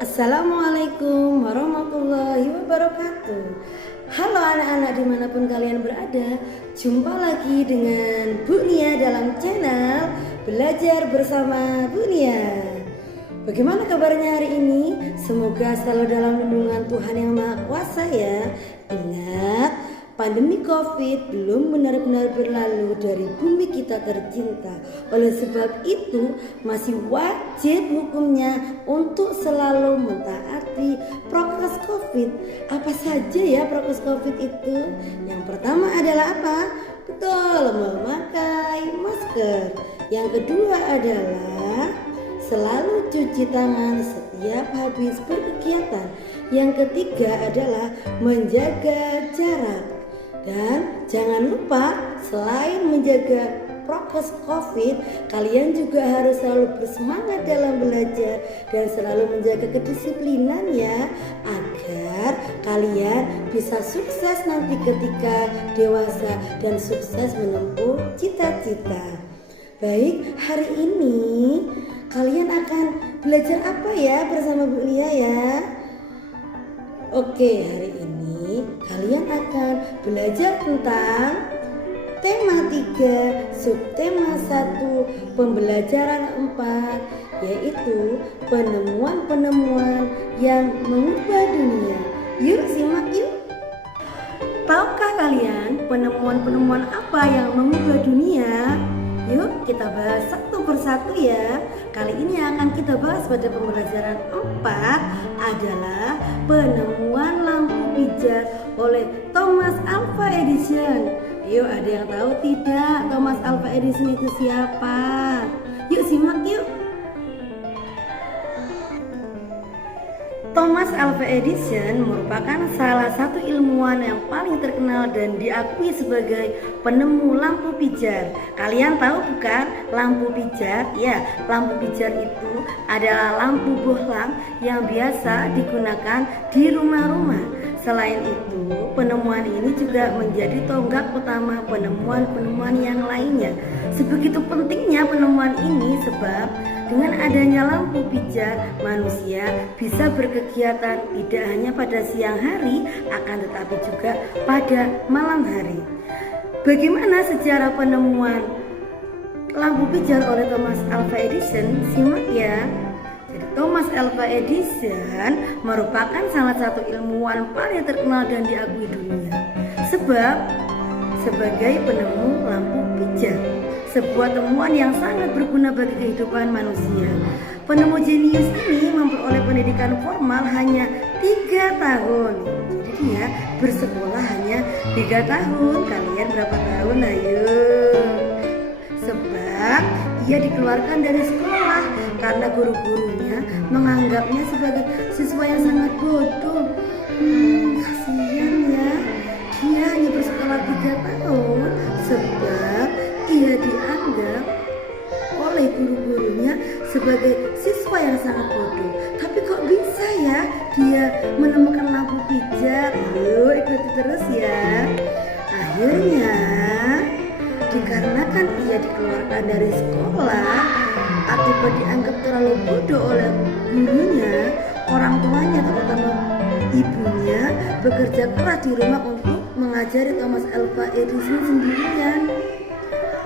Assalamualaikum warahmatullahi wabarakatuh. Halo anak-anak dimanapun kalian berada, jumpa lagi dengan Bu Nia dalam channel Belajar Bersama Bu Nia. Bagaimana kabarnya hari ini? Semoga selalu dalam lindungan Tuhan Yang Maha Kuasa ya. Ingat, pandemi COVID belum benar-benar berlalu dari bumi kita tercinta. Oleh sebab itu masih wajib hukumnya untuk selalu mentaati prokes COVID. Apa saja ya prokes COVID itu? Yang pertama adalah apa? Betul, memakai masker. Yang kedua adalah selalu cuci tangan setiap habis berkegiatan. Yang ketiga adalah menjaga jarak. Dan jangan lupa selain menjaga prokes COVID, kalian juga harus selalu bersemangat dalam belajar dan selalu menjaga kedisiplinan ya, agar kalian bisa sukses nanti ketika dewasa dan sukses menempuh cita-cita. Baik, hari ini kalian akan belajar apa ya bersama Bu Lia ya? Oke, hari ini kalian akan belajar tentang tema 3, subtema 1, pembelajaran 4, yaitu penemuan-penemuan yang mengubah dunia. Yuk simak yuk. Tahukah kalian penemuan-penemuan apa yang mengubah dunia? Yuk kita bahas satu persatu ya. Kali ini yang akan kita bahas pada pembelajaran 4 adalah penemuan lampu pijar oleh Thomas Alva Edison. Yuk, ada yang tahu tidak Thomas Alva Edison itu siapa? Yuk simak yuk. Thomas Alva Edison merupakan salah satu ilmuwan yang paling terkenal dan diakui sebagai penemu lampu pijar. Kalian tahu bukan lampu pijar? Ya, lampu pijar itu adalah lampu bohlam yang biasa digunakan di rumah-rumah. Selain itu, penemuan ini juga menjadi tonggak utama penemuan-penemuan yang lainnya. Sebegitu pentingnya penemuan ini sebab dengan adanya lampu pijar, manusia bisa berkegiatan tidak hanya pada siang hari, akan tetapi juga pada malam hari. Bagaimana sejarah penemuan lampu pijar oleh Thomas Alva Edison? Simak ya. Jadi Thomas Alva Edison merupakan salah satu ilmuwan paling terkenal dan diakui dunia sebab sebagai penemu lampu pijar, sebuah temuan yang sangat berguna bagi kehidupan manusia. Penemu jenius ini memperoleh pendidikan formal hanya 3 tahun. Jadi dia bersekolah hanya 3 tahun. Kalian berapa tahun? Ayo. Sebab ia dikeluarkan dari sekolah karena guru-gurunya menganggapnya sebagai siswa yang sangat bodoh. Kasihan ya. Dia hanya bersekolah 3 tahun sebab ia dianggap oleh guru-gurunya sebagai siswa yang sangat bodoh. Tapi kok bisa ya dia menemukan lampu pijar? Yuk ikuti terus ya. Akhirnya dikarenakan ia dikeluarkan dari sekolah akibat dianggap terlalu bodoh oleh gurunya, orang tuanya terutama ibunya bekerja keras di rumah untuk mengajari Thomas Alva Edison sendirian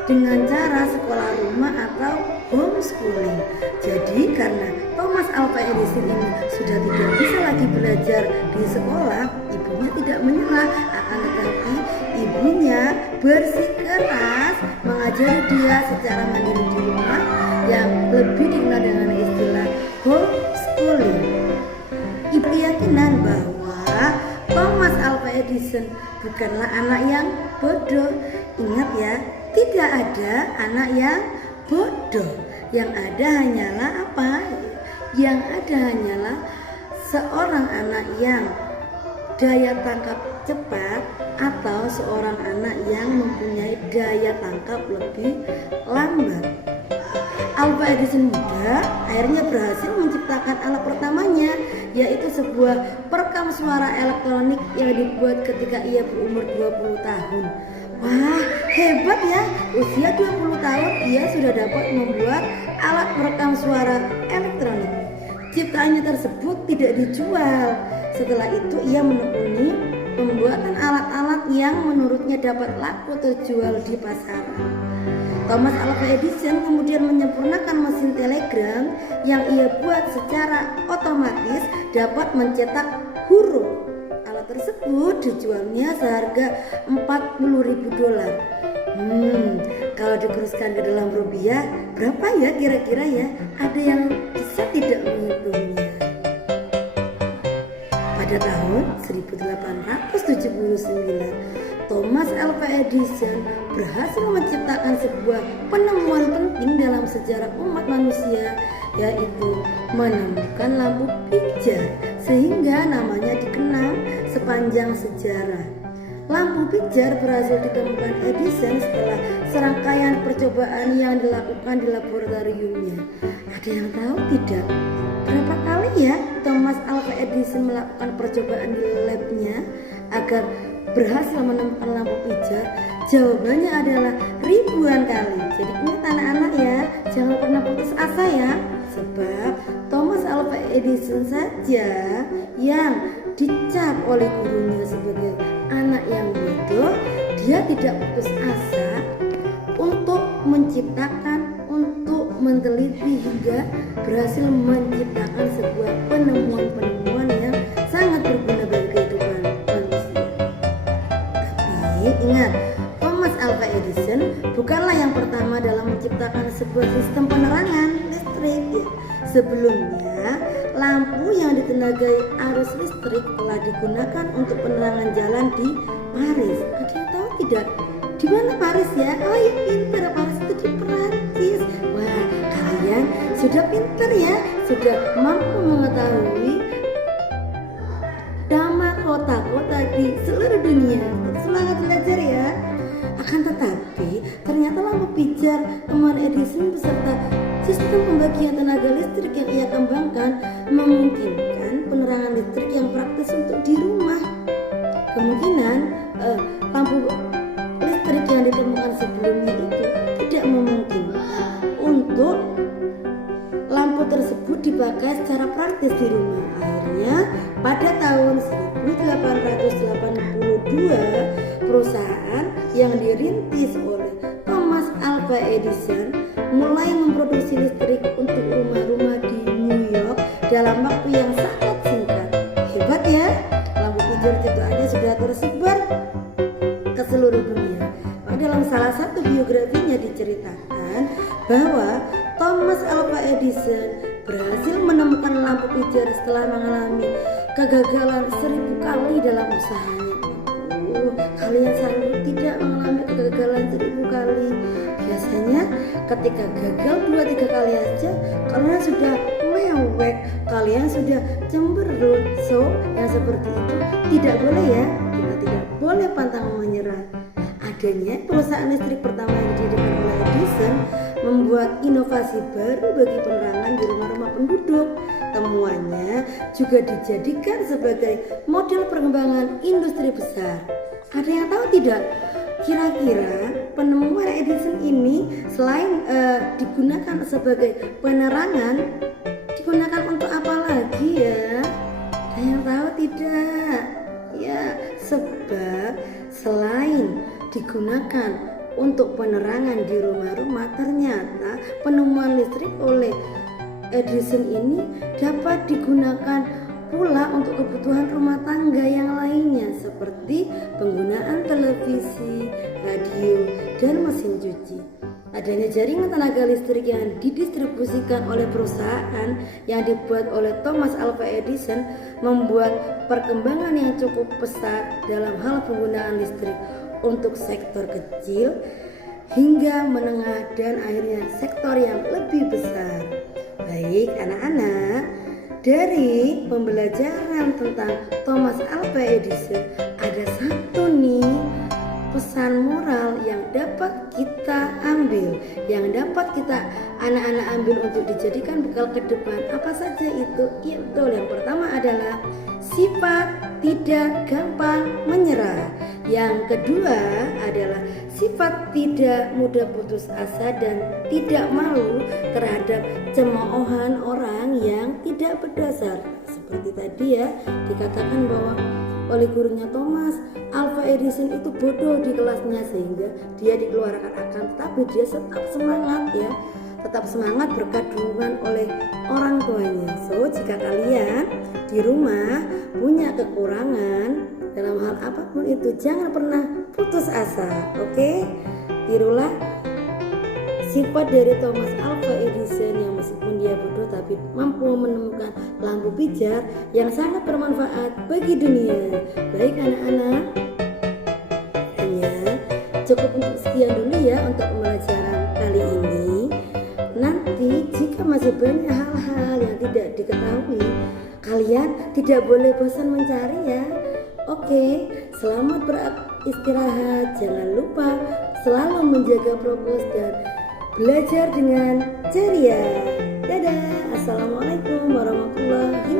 dengan cara sekolah rumah atau homeschooling. Jadi karena Thomas Alva Edison ini sudah tidak bisa lagi belajar di sekolah, ibunya tidak menyerah, akan tetapi ibunya bersikeras mengajari dia secara mandiri di rumah yang lebih dikenal dengan istilah homeschooling. Ibu keyakinan bahwa Thomas Alva Edison bukanlah anak yang bodoh. Ingat ya, tidak ada anak yang bodoh. Yang ada hanyalah apa? Yang ada hanyalah seorang anak yang daya tangkap cepat atau seorang anak yang mempunyai daya tangkap lebih lambat. Alva Edison muda akhirnya berhasil menciptakan alat pertamanya, yaitu sebuah perekam suara elektronik yang dibuat ketika ia berumur 20 tahun. Wah, hebat ya, usia 20 tahun ia sudah dapat membuat alat perekam suara elektronik. ciptaannya tersebut tidak dijual. Setelah itu ia menekuni pembuatan alat-alat yang menurutnya dapat laku terjual di pasaran. Thomas Alva Edison kemudian menyempurnakan mesin telegram yang ia buat secara otomatis dapat mencetak huruf. Alat tersebut dijualnya seharga $40.000. Kalau dikuruskan ke dalam rupiah, berapa ya kira-kira ya? Ada yang bisa tidak menghitungnya? Pada tahun 1879, Thomas Alva Edison berhasil menciptakan sebuah penemuan penting dalam sejarah umat manusia, yaitu menemukan lampu pijar, sehingga namanya dikenal sepanjang sejarah. Lampu pijar berhasil ditemukan Edison setelah serangkaian percobaan yang dilakukan di laboratoriumnya. Ada yang tahu tidak? Berapa kali ya Thomas Alva Edison melakukan percobaan di labnya agar berhasil menemukan lampu pijar? Jawabannya adalah ribuan kali. Jadi ingat anak-anak ya, jangan pernah putus asa ya. Sebab Thomas Alva Edison saja yang dicap oleh gurunya sebagai anak yang bodoh, dia tidak putus asa untuk menciptakan, untuk meneliti hingga berhasil menciptakan sebuah penemuan-penemuan yang sangat berguna bagi kehidupan manusia. Tapi ingat, Thomas Alva Edison bukanlah yang pertama dalam menciptakan sebuah sistem penerangan listrik. Sebelumnya, lampu yang ditenagai arus listrik telah digunakan untuk penerangan jalan di Paris. Ada yang tahu tidak? Di mana Paris ya? Oh ya, pintar, Paris itu di Perancis. Wah, kalian sudah pintar ya, sudah mampu mengetahui nama kota-kota di seluruh dunia. Semangat belajar ya. Akan tetapi, ternyata lampu pijar temuan Edison beserta sistem pembagian tenaga listrik yang ia kembangkan memungkinkan penerangan listrik yang praktis untuk di rumah. Kemungkinan lampu listrik yang ditemukan sebelumnya itu tidak memungkinkan untuk lampu tersebut dipakai secara praktis di rumah. Akhirnya pada tahun 1882, perusahaan yang dirintis oleh Thomas Alva Edison mulai memproduksi listrik untuk rumah-rumah di New York dalam waktu yang sangat singkat. Hebat ya, lampu pijar itu aja sudah tersebar ke seluruh dunia. Dalam salah satu biografinya diceritakan bahwa Thomas Alva Edison berhasil menemukan lampu pijar setelah mengalami kegagalan 1000 kali dalam usahanya. Kalian sanggup tidak mengalami kegagalan 1000 kali? Biasanya ketika gagal 2-3 kali aja kalian sudah mewek, kalian sudah cemberut. So yang seperti itu tidak boleh ya. Kita tidak boleh pantang menyerah. Adanya perusahaan listrik pertama yang didirikan oleh Edison membuat inovasi baru bagi penerangan di rumah-rumah penduduk. Temuannya juga dijadikan sebagai model perkembangan industri besar. Ada yang tahu tidak? Kira-kira penemuan Edison ini selain digunakan sebagai penerangan, digunakan untuk apa lagi ya? Ada yang tahu tidak? Ya, sebab selain digunakan untuk penerangan di rumah-rumah, ternyata penemuan listrik oleh Edison ini dapat digunakan pula untuk kebutuhan rumah tangga yang lainnya seperti penggunaan televisi, radio, dan mesin cuci. Adanya jaringan tenaga listrik yang didistribusikan oleh perusahaan yang dibuat oleh Thomas Alva Edison membuat perkembangan yang cukup pesat dalam hal penggunaan listrik untuk sektor kecil hingga menengah dan akhirnya sektor yang lebih besar. Baik anak-anak, dari pembelajaran tentang Thomas Alva Edison ada satu nih pesan moral yang dapat kita ambil, yang dapat kita anak-anak ambil untuk dijadikan bekal ke depan. Apa saja itu? Iya betul, yang pertama adalah sifat tidak gampang menyerah. Yang kedua adalah sifat tidak mudah putus asa dan tidak malu terhadap cemoohan orang yang tidak berdasar. Seperti tadi ya, dikatakan bahwa oleh gurunya Thomas Alva Edison itu bodoh di kelasnya sehingga dia dikeluarkan akan, tapi dia tetap semangat ya, tetap semangat berkat dukungan oleh orang tuanya. So jika kalian di rumah punya kekurangan dalam hal apapun itu, jangan pernah putus asa. Oke? Tirulah sifat dari Thomas Alva Edison yang meskipun dia bodoh tapi mampu menemukan lampu pijar yang sangat bermanfaat bagi dunia. Baik anak-anak, hanya cukup untuk sekian dulu ya untuk pembelajaran kali ini. Nanti jika masih banyak hal-hal yang tidak diketahui, kalian tidak boleh bosan mencari ya. Oke, selamat beristirahat. Jangan lupa selalu menjaga prokes dan belajar dengan ceria. Dadah. Assalamualaikum warahmatullahi wabarakatuh.